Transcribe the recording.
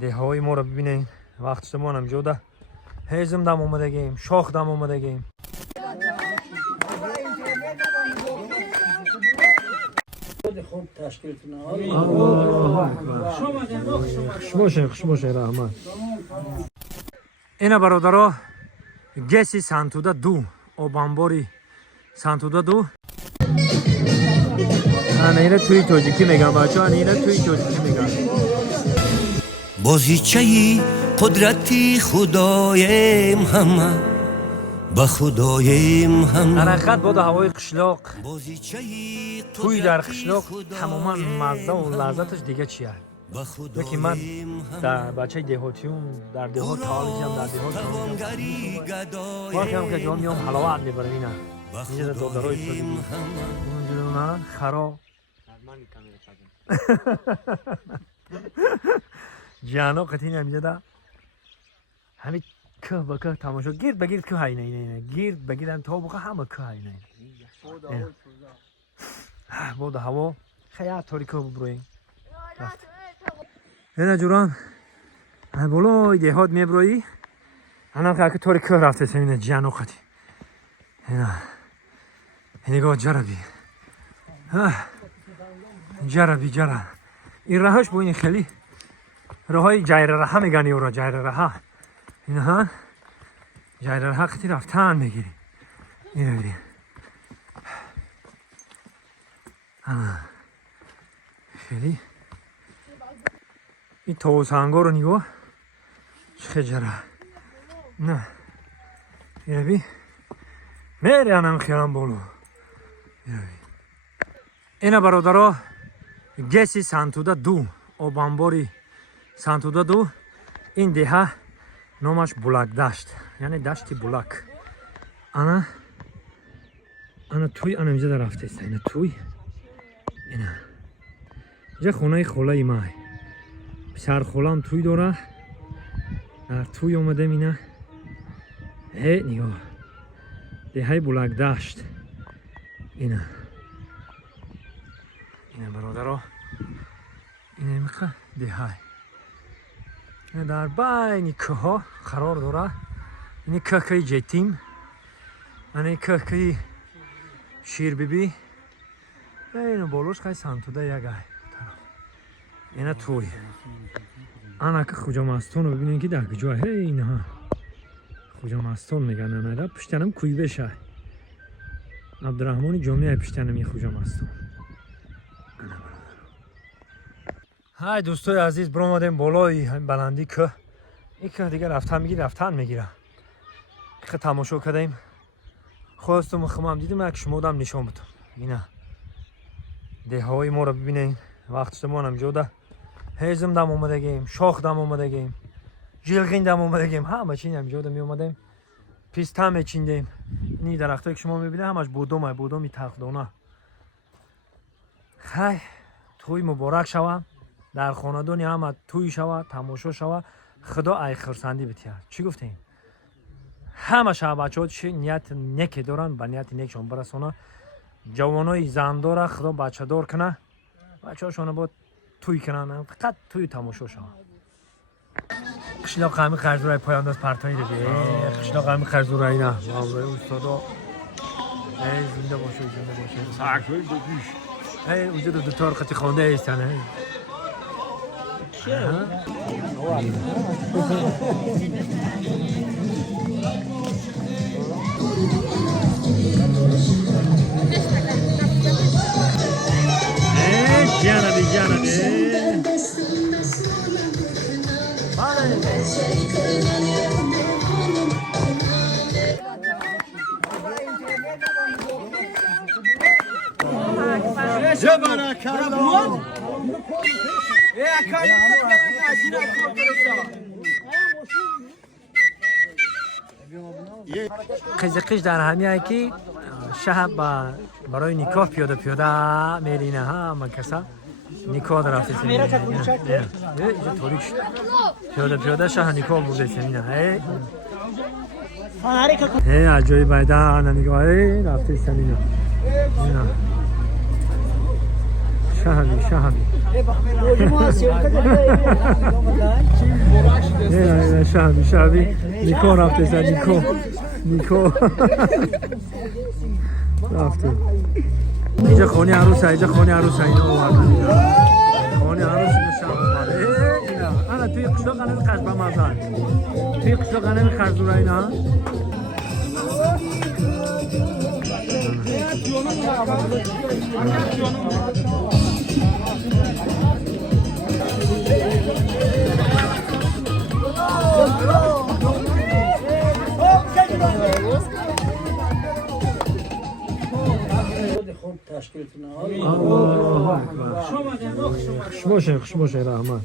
دههای ما رو ببینین. وقت شما هم جوده هیزم دم اومدگیم، شاخ دم اومدگیم. خوب تشکیل کنه. خوش باشه رحمت. اینا برادرها گسی سانتودا دو آبانباری سانتودا دو. اینا توی تاجیکی میگم بچه‌ها، اینا توی تاجیکی میگم. بازیچه قدرتی خدایم همه با خدایم همه. حرکت بود هوای قشلاق توی در قشلاق تماما مزه و لذتش دیگه چیه؟ یکی من در بچه دهاتیون در دهات تعالیجم در دهات هم که جا میام حلاوت میبرم. اینا اینجا در دادرهای تازی اونجا نه خرا جانا قطعی نمیده در همین که بکه تماشا گیرد بگیرد که های نه گیرد بگیرن تا بکه همه که های نه بود هوا خیلی تاریکه ببرویم رفت. اینا جوران بولای دهات میبروی انا که تاریکه رفته سمینه جانا قطعی اینا نگاه جربی جرا این راهش با این خیلی راهای جایر راه میگن یورا جایر راه اینها جایر راه خیلی رفتن میگیری اینو ببین خیلی این توسانگا رو نگاه چه جرا نه اینو ببین میری انم خیرم بولو اینا برادرها گسی سانتودا دو آبانباری سانتودا دو. این دهه نامش بولاک دشت یعنی دشتی بولاک. انا توی اینجا در رفته است. اینا توی اینا اینجا خونه خولای مای پسر خولام توی داره در توی اومده اینا هی نگاه دهه بولاک دشت اینا برادرها این میخه دهای این در بین که ها قرار داره. این که جتیم این که شیر بیبی این بالوش خیلی سانتودا یک های این توی انا که خوجا مستون رو ببینین که در کجا هی اینها خوجا مستون میگن انا پشتنم کوی بشه عبدالرحمن جمعه پشتنم یه خوجا مستون. های دوستای عزیز برو آمدیم بالای بلندی که این که دیگه رفتن میگیره که تماشا کردیم خواستم خمام دیدم یک شما دم نشان بدم. اینا دههای ما رو ببینین. وقت شما هم جوده هیزم دم اومدگیم، شاخ دم اومدگیم، جلغین دم اومدگیم، همه چی هم جوده می اومدیم پیسته میچیندیم. این درختایی که شما میبینید همش بودومی تخدانه. خیلی توی مبارک شوم در خاندانی همه توی شوه تماشا شوه خدا ای خرسندی بتیه. چی گفتین؟ همه شب بچه ها چه نیت نیکی دارن به نیت نیکشون برسونه. جوانای زن داره خدا بچه دار کنه بچه هاشون با توی کنن فقط توی تماشا شوه. قشلاق همی خرزورای پایان دست پرتایی رو بیه قشلاق همی خرزورای نه مامرای استادا زنده باشه ساکوی بگیش اونجا دو تار قطی خونده ایستن جانبی جبرك الله قیز در همیه که شهر برای نکاح پیاده میرینه ها من کسا نکاح در رفته سمینه اینجا طوریک پیاده شهر نکاح بوده سمینه عجایی بایده نگاه رفته سمینه شهری نه شبی نیکو رفته سر نیکو رفته اینجا خونه عروسه اینجا خونه عروسه اینا اومدن خونه عروس اینجا شب اومده اینا انا توی قشتا قنم خرج با مزان توی قشتا قنم خرج دورا اینا خوب تشکیل کنه. خوش باشه رحمت